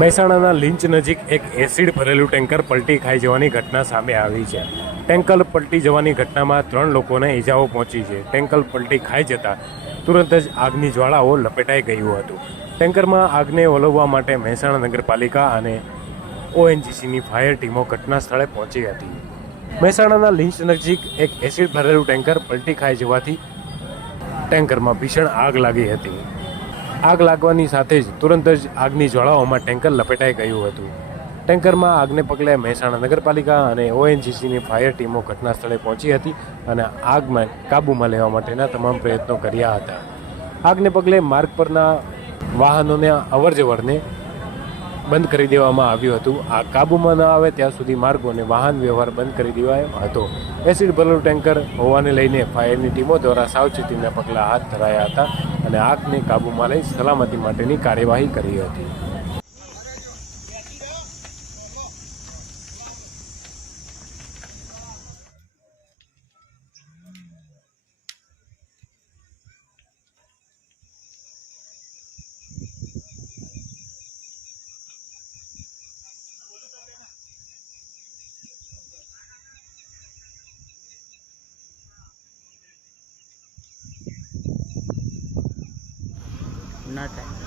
મહેસાણાના લીંચ નજીક એક એસિડ ભરેલું ટેન્કર પલટી ખાઈ જવાની ઘટના સામે આવી છે. ટેન્કર પલટી જવાની ઘટનામાં ત્રણ લોકોને ઈજાઓ પહોંચી છે. ટેન્કર પલટી ખાઈ જતા તુરંત જ આગની જ્વાળાઓ લપેટાઈ ગયું હતું. ટેન્કરમાં આગને ઓલવવા માટે મહેસાણા નગરપાલિકા અને ઓએનજીસીની ફાયર ટીમો ઘટના સ્થળે પહોંચી હતી. મહેસાણાના લીંચ નજીક એક એસિડ ભરેલું ટેન્કર પલટી ખાઈ જવાથી ટેન્કરમાં ભીષણ આગ લાગી હતી. આગ લાગવાની સાથે જ તુરંત જ આગની જ્વાળાઓમાં ટેન્કર લપેટાઈ ગયું હતું. ટેન્કરમાં આગને પગલે મહેસાણા નગરપાલિકા અને ઓએનજીસીની ફાયર ટીમો ઘટના સ્થળે પહોંચી હતી અને આગમાં કાબૂમાં લેવા માટેના તમામ પ્રયત્નો કર્યા હતા. આગને પગલે માર્ગ પરના વાહનોના અવરજવરને બંધ કરી દેવામાં આવ્યું હતું. આ કાબૂમાં ન આવે ત્યાં સુધી માર્ગો અને વાહન વ્યવહાર બંધ કરી દેવાયો હતો. એસિડ ભરેલું ટેન્કર હોવાને લઈને ફાયરની ટીમો દ્વારા સાવચેતીના પગલાં હાથ ધરાયા હતા. અને આગને કાબૂમાં લઈ સલામતી માટેની કાર્યવાહી કરી હતી. ના થાય.